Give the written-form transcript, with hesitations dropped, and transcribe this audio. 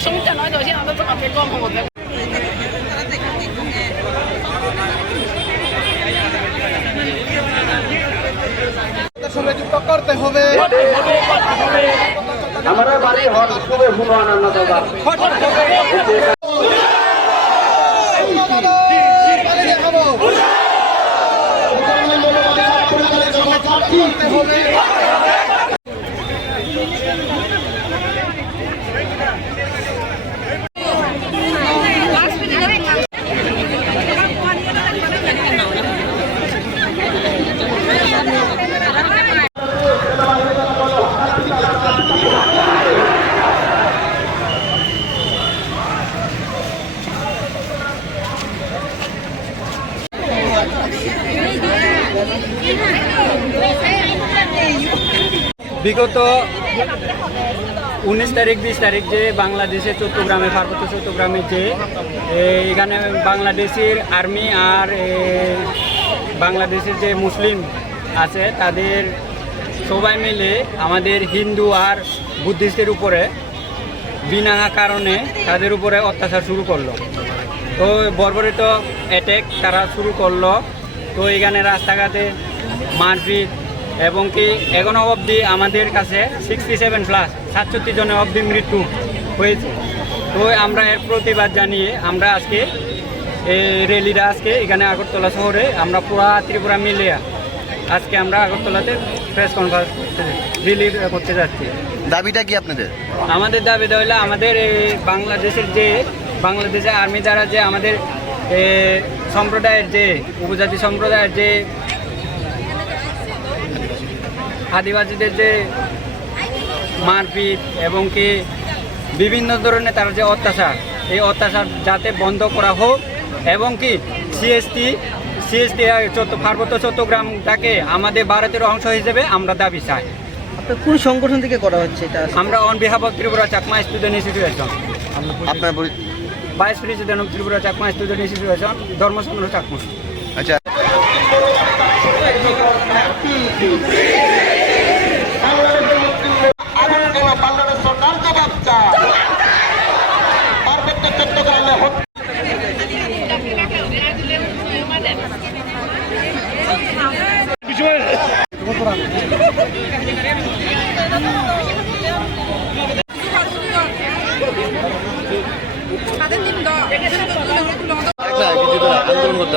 生产来到现在都这么别光我的。সঙ্গে যুক্ত করতে হবে। আমরা বাড়ি হল শুভে শুনো আনন্দ দাদা বিগত 19 তারিখ 20 তারিখ যে বাংলাদেশে চট্টগ্রামে পার্বত্য চট্টগ্রামে যে এখানে বাংলাদেশের আর্মি আর বাংলাদেশের যে মুসলিম আছে তাদের সবাই মিলে আমাদের হিন্দু আর বুদ্ধিস্টের উপরে বিনা কারণে তাদের উপরে অত্যাচার শুরু করলো। তো বর্বরিত অ্যাটাক তারা শুরু করলো। তো এখানে রাস্তাঘাটে মারপিট এবং কি এখনো অবধি আমাদের কাছে 67+ জনের অবধি মৃত্যু হয়েছে। তো আমরা এর প্রতিবাদ জানিয়ে আমরা আজকে এই র্যালিটা আজকে এখানে আগরতলা শহরে আমরা পুরা ত্রিপুরা মিলিয়ে আজকে আমরা আগরতলাতে প্রেস কনফারেন্স র্যালি করতে যাচ্ছি। দাবিটা কি আপনাদের? আমাদের দাবিটা হলো আমাদের বাংলাদেশের আর্মি দ্বারা যে আমাদের সম্প্রদায়ের যে উপজাতি সম্প্রদায়ের যে আদিবাসীদের যে মারপিট এবং কি বিভিন্ন ধরনের তার যে অত্যাচার এই অত্যাচার যাতে বন্ধ করা হোক এবং কি সিএসটি পার্বত্য চট্টগ্রামটাকে আমাদের ভারতের অংশ হিসেবে আমরা দাবি চাই। আপনার কোন সংগঠন থেকে করা হচ্ছে এটা? আমরা on behalf of Tripura Chakma student institution, আপনার vice president of Tripura Chakma student institution, Dharmasangha Chakma. আচ্ছা, আন্দোলন করতে